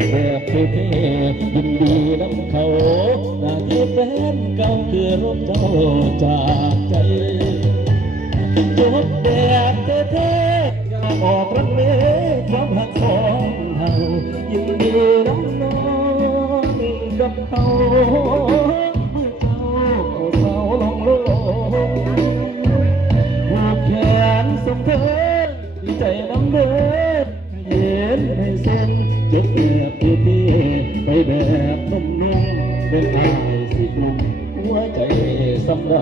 บแบบเท่ๆยินดีน้ำเขาหน้าที่แฟนเก่าคือร่มเจ้าจากใจจบแบบเท่ๆอย่าออกรักเล่ความหักสองเฮายินดีน้ำน้องกับเขาใจน้ำเด้อ ให้เย็นให้เส้นจบแบบเท่ๆไปแบบนุ่มๆเป็นอายสิกลุ่มหัวใจสำได้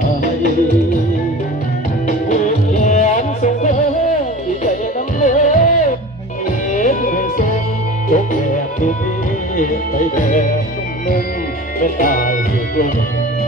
ผูกแขนส่งเธอใจน้ำเลือดเห็นให้ทรงจบแบบที่พี่ไปแบบนุ่มๆเป็นตายสิกลุ่ม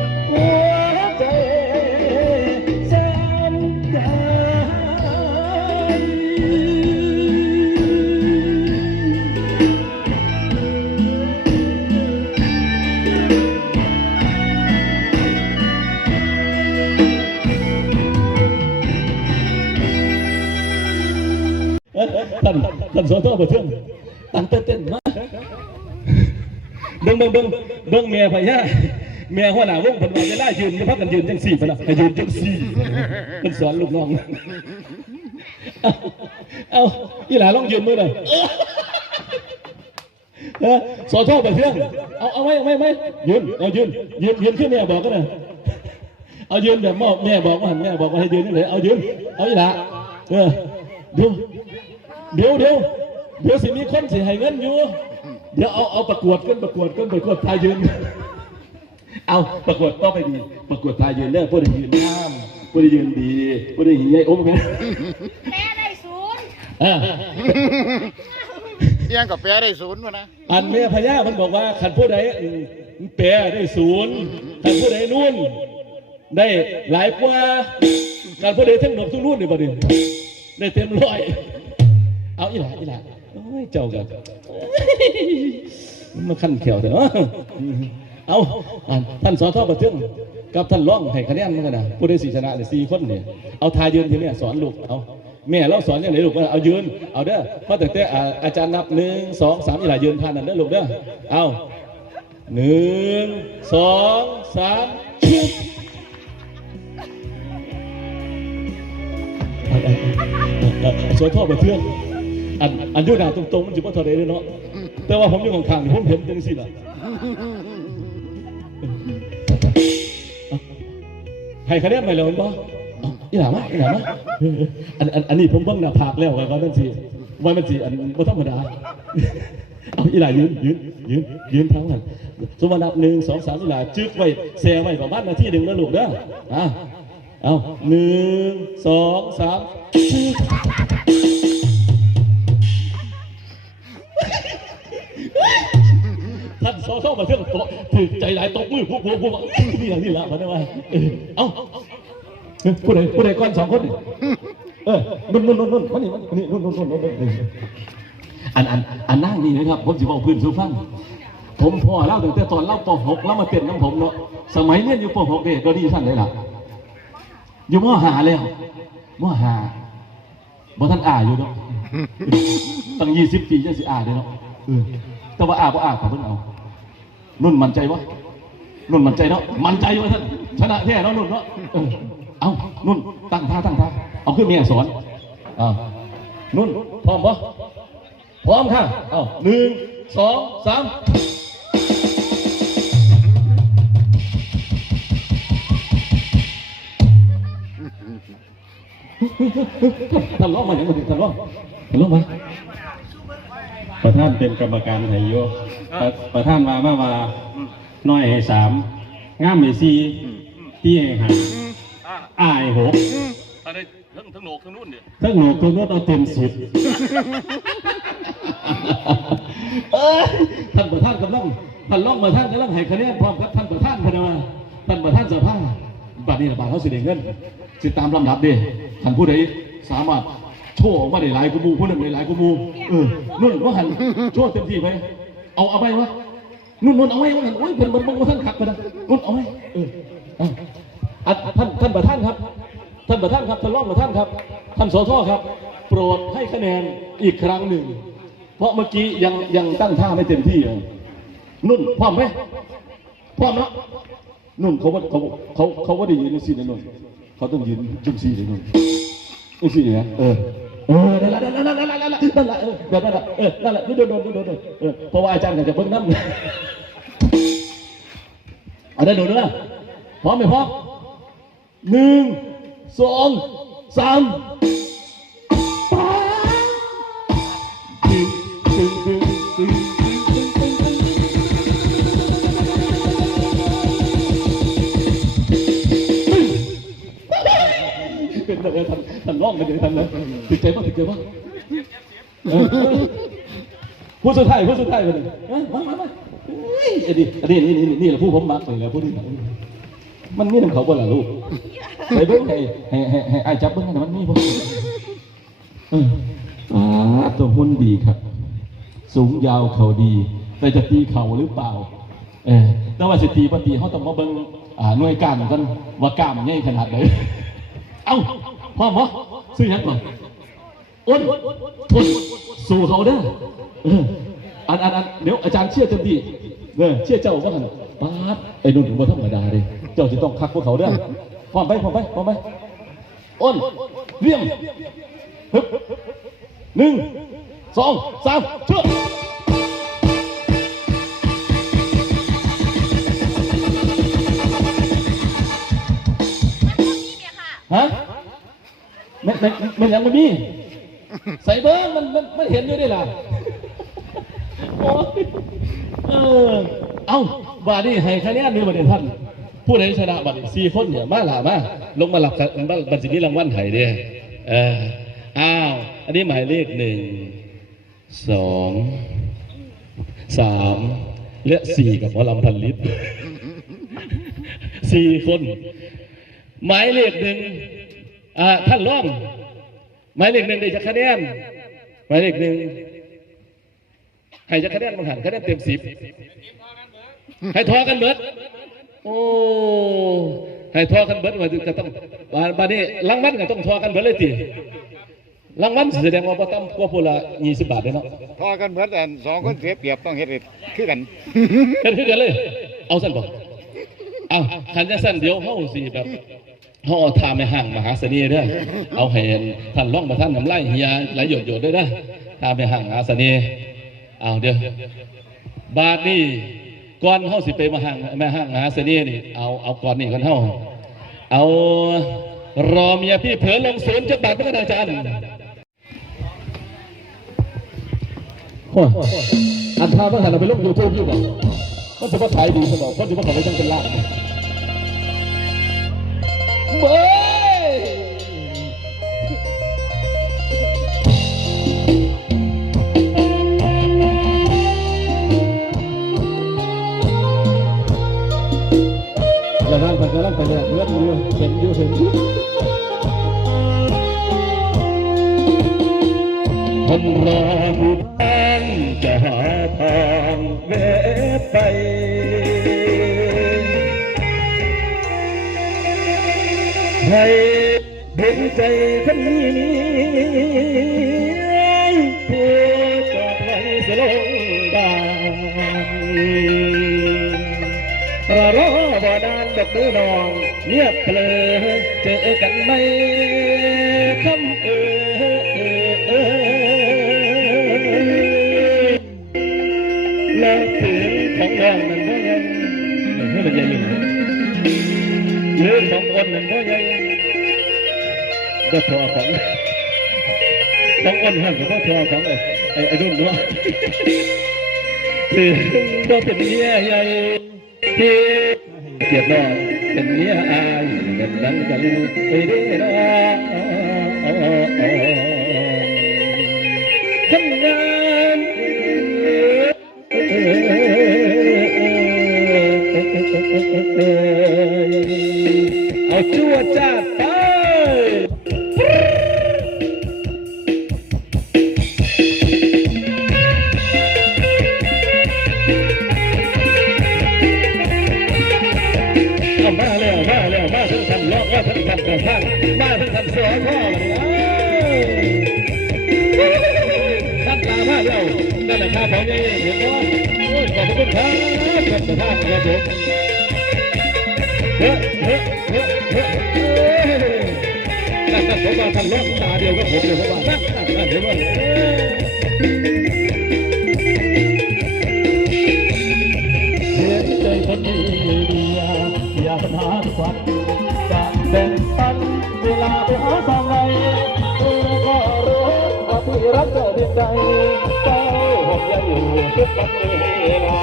บิ่งเบิ่งเบิ่งเบิ่งเมียพญาเมียหัวหน้าวงเพิ่นว่าเวลายืนจะพักกันยืนจังสี่พุ่นะให้ยืนจังสี่เพิ่นสอนลูกน้องเอาเอาอีหลาลองยืนมือหน่อยเออสอทอปเทืองเอาเอาไว้เอาไว้ไว้ยืนเอายืนยืนยืนขึ้นแม่บอกกันน่ะเอายืนแบบม้อแม่บอกว่าหันแม่บอกว่าให้ยืนนี่เลยเอายืนเอาอีหลาเออดูเดี๋ยวเดี๋ยวเดี๋ยวสิมีคนสิให้เงินอยู่ เดี๋ยวเอาเอาประกวดกันประกวดกันประกวดทายยืน เอาประกวดต่อไปดี ประกวดทายยืนเด้อผู้ใดยืนงามผู้ใดยืนดีผู้ใดหินใหญ่โอ้แม่แม่ได้ศูนย์อ่าเอียงกับแปรได้ศูนย์วะนะอันเมียพญามันบอกว่าขันผู้ใดอืมแปรได้ศูนย์ขันผู้ใดนู่น ได้หลายกว่าขันผู้ใดทั้งหนกทั้งนู่นนี่ประเด็นได้เต็มร้อย เอาอีหล่าอีหล่าโอ้ย เจ้ากันมาขั้นเขียวเถอะเนาะเอาอะท่านสอทอประเทืองกับท่านร้องให้คะแนนมันกันนะผู้ได้สีชนะเลยสี่คนเนี่ยเอาทายยืนทีเนี่ยสอนลูกเอาแม่เราสอนยังไงลูกว่าเอายืนเอาเด้อเพราะแต่แต่อ่าอาจารย์นับหนึ่งสองสามอีหล่ายืนทานนั่นเด้อลูกเด้อเอาหนึ่งสองสามชิบสอทอประเทือง อันอันอยุนาตรงๆมันจะว่าเท่าไรเลยเนาะแต่ว่าผมอยู่ข้างๆนี่ผมเห็นจังสิล่ะให้คะแนนไปแล้วเห็นบ่เอาอีหลามาอีหลามาอันอันอันนี้ผมเบิ่งหน้าผากแล้วกันว่านั่นสิว่ามันสิอันบ่ธรรมดาเอาอีหลายืนยืนยืนยืนเท้ากันสมมุตินับหนึ่งสองสามอีหลาจึกไว้แซ่ไว้ประมาณนาทีหนึ่งแล้วลูกเด้ออะเอาหนึ่งสองสามจึก ท่านสอทอมาเที่ยวโตถือใจหลายตบมือพวกพวกพวกนี่แหละนี่แหละมันได้ว่าเออเอ้าเอ้ยผู้ใดผู้ใดก่อนสองคนเออนุ่นนุ่นนุ่นนุ่นมานี่มานี่นุ่นนุ่นนุ่นนุ่นอันอันอันนั่งนี่นะครับผมจะบอกพื้นสู่ฟังผมพ่อเล่าตั้งแต่ตอนเล่าป .6 แล้วมาเต้นน้ำผมเนาะสมัยเรียนอยู่ป .6 เด็กก็ดีท่านเลยล่ะอยู่มหาแล้วมหาบ่ท่านอ่าอยู่เนาะตั้งยี่สิบปีจะสิอ่าเลยเนาะแต่ว่าอ่าบ่อ่าขอเพิ่นเอา นุ่นมั่นใจวะนุ่นมั่นใจเนาะมั่นใจวะท่านชนะแท้เนาะนุ่นเนาะเออเอานุ่นตั้งท่าตั้งท่าเอาขึ้นเมียสอนอ่านุ่นพร้อมปะพร้อมค่ะเอาหนึ่งสองสามท่านร้องมาอย่างไรท่านร้องท่านร้องมา ประธานเป็นกรรมการให้โยประประธานว่ามาว่าน้อยให้สามงามให้สี่ที่ให้ห้าอ้ายหกอะไรทั้งทั้งโหนกทั้งนู่นเนี่ยทั้งหนูตัวนู้นเอาเต็มสิบเอ้ยท่านประธานกำลังท่านรองประธานกำลังให้คะแนนพร้อมกับท่านประธานพะนะว่าท่านประธานสภาบัดนี้นะบาทเขาสิเดเงินสิตามลำดับเด้ท่านผู้ใดสามารถ โชว์ออกมาได้หลายกูมูผู้นั้นได้หลายกูมูเออนุ่นว่าหันโชว์เต็มที่ไหมเอาเอาไปวะนุ่นนุ่นเอาไว้ว่าหันโอ้ยเพิ่นมันมันท่านขับไปนะนุ่นเอาไว้เออเอาอะท่านท่านประธานครับ ท่านประธานครับท่านรองประธานครับท่านสทครับ โปรดให้คะแนนอีกครั้งหนึ่ง เพราะเมื่อกี้ยังยังตั้งท่าไม่เต็มที่เลยนุ่นพร้อมไหมพร้อมแล้วนุ่นเขาว่าเขาเขาเขาว่าได้ยืนในซีนนะนุ่นเขาต้องยืนจุ่มซีเลยนุ่นจุ่มซีเนี่ยเออ เออนั่นละนั่นละนั่นละนั่นละนั่นละเออนั่นละเอนั่นละนี่โดนโดนโดนเออเพราะว่าอาจารย์อยากจะเบิ้งน้ำเอาได้ดูด้นะพร้อมไหมพร้อมหนึ่งสองสามเป็นอะไรทำ ทำร่องกันเลยทำนะติดใจป่ะติดใจป่ะเออผู้สุดท้ายผู้สุดท้ายเลยเอ้ยมามามาอันนี้อันนี้นี่นี่นี่แหละผู้ผมมักเลยแหละผู้นี้มันมีน้ำเขาบ่ล่ะลูกไปเบิ้งให้ให้ให้ให้ไอ้จับเบิ้งให้มันมีบ่เอออ่าตัวหุ่นดีครับ สูงยาวเขาดี แต่จะตีเข่าหรือเปล่า เออแต่ว่าสิตีปตีเขาต้องมาเบิ่งอ่าหน่วยการกันว่ากล้ามใหญ่ขนาดไหนเอ้า พ่อหมอซื้อยังก่อนอ้นทนสู่เขาเด้ออันอันอันเดี๋ยวอาจารย์เชื่อเต็มที่เออเชื่อเจ้าว่าขนป๊าไอ้นุ่นบ่ธรรมดาเลยเจ้าจะต้องคักพวกเขาเด้อพร้อมไปพร้อมไปพร้อมไปอ้นเรียมฮึบหนึ่งสองสามเชื่อ ม่ไม่ไม่ยังไม่มีใส่เบิ้งมันมันมันเห็นอยู่ได้ล่ะโอ้ยเออเอ้าบาดนี่ให้คะแนนนี่บัดนี้ท่านผู้ใดชนะบัดนี้สี่คนเนี่ยมาหล่ามาลงมาหลับกันบัดสินี้รางวัลไห้เด้เอออ้าวอันนี้หมายเลขหนึ่งสองสามและสี่กับหมอลำพันลิตรสี่คน หมายเลขหนึ่ง อ่าท่านร่องหมายเลขหนึ่งได้จะคะแนนหมายเลขหนึ่งให้จะคะแนนบางหันคะแนนเต็มสิบให้ทอกันเบิดโอ้ให้ทอกันเบิดว่าจะต้องบานบานนี้รางวัลก็ต้องทอกันเบิดเลยติรางวัลแสดงว่าบ่ต่ำกว่าผู้ละยี่สิบบาทเลยเนาะพอกันเหมือนแต่สองคนเสียเปรียบต้องเฮ็ดให้คือกันกันคือกันเลย เอาสั้นบอกเอาขันจะสั้นเดี๋ยวเฮาสิแบบ เฮาเอาทาไม่ห่างมหาเสน่ห์เด้อเอาให้ท่านร้องมาท่านน้ำลายเฮียไหลหยดหยดด้วยนะทาไม่ห่างมหาเสน่ห์เอาเดี๋ยวบาทนี่ก่อนเฮาสิไปมาห่างมาห่างมหาเสน่ห์นี่เอาเอาก่อนนี่ก่อนเฮาเอารอเมียพี่เผลอลงศูนย์จักบาทเป็นอาจารย์โอ้ยอันท่าว่าหันเราไปลงยูทูบอยู่บ่มันจะมาขายดีสมองเพราะจะมาขายได้จังเป็นล้าน ơi lần ăn phải cái lần phải đẹp nhất luôn hiện yêu hiện hôm ra một an thang vẽ tay. ใจเดินใจคนนี้เพื่อกลับสลงดาระรอบดานดอกดื้อนองเงียบเปลือเจอกันไหม่คำ ก็ทอของของอ้นห้างกับก็ทอของไอ้ไอ้ไอ้รุ่นด้วยถึงก็เป็นเมียใหญ่ที่เกียรติน้องเป็นเมียอายกันนั้นกันไปได้น้องทำงานเอาชั่วจ้าไป ประธานครับผมเฮ้เฮ้เฮ้เฮ้นั่นนั่นผมว่าท่านร้องตาเดียวกับผมเลยผมว่านั่นนั่นนั่นเห็นว่าเห็นใจคนดีอยากปัญหาทุกวันจะแบ่งปันเวลาไปหาทางไหนเธอก็รู้ว่าย รักเธอที่ใจเจ้าห่วงใยอยู่ทุกวันเวลา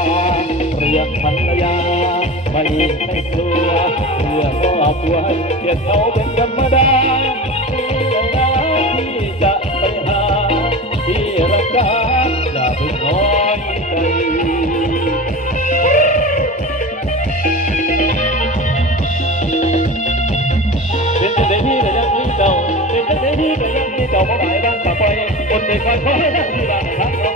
เรียกภรรยาไม่ให้กลัวเพื่อครอบครัวเกียรติเขาเป็นธรรมดาเวลาที่จะไปหาที่รักรักอย่าเพิ่งน้อยใจเป็นจังไดพี่ก็ยังมีเจ้าเป็นจังไดพี่ก็ยังมีเจ้าบ่หมายบ้า นตะไปคนเด็กบ้านคอยนั่งที่บ้านทักน้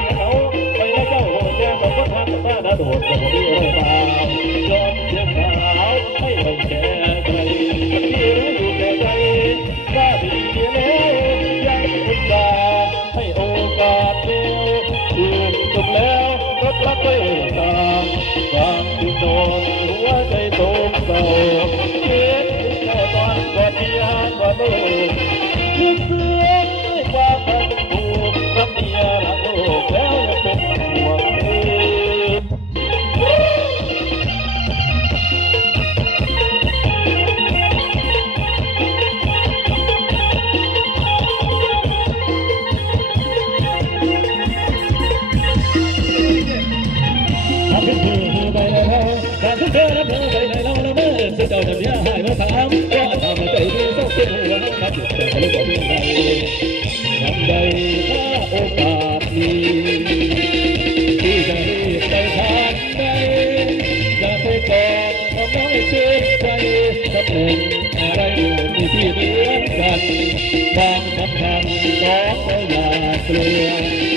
บางคำคำสองก็อย่ากลัว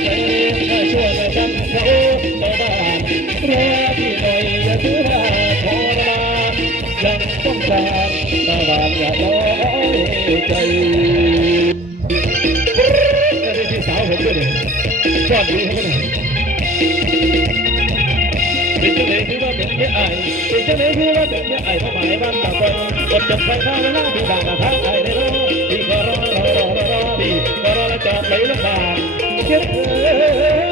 ใจถ้าช่วยไม่ทำเขาชาวบ้านรอที่หน่อยอย่าถือว่าทรมานยังต้องการตาบานอย่าน้อยใจพี่สาวผมด้วยเนี่ยชอบดีเขาเนี่ยเป็นเจ้าเลยคือว่า เยอะไอ้เจ้าจะไม่รู้ว่าเป็นยอะไอ้เพราะหมายวันต่าคนกจนใครเข้าเวาที่ด่างมาทักไอ้ในรถที่ก็รอรอรอรอที่ก็รอแล้วจอดไหลลำาเยอะ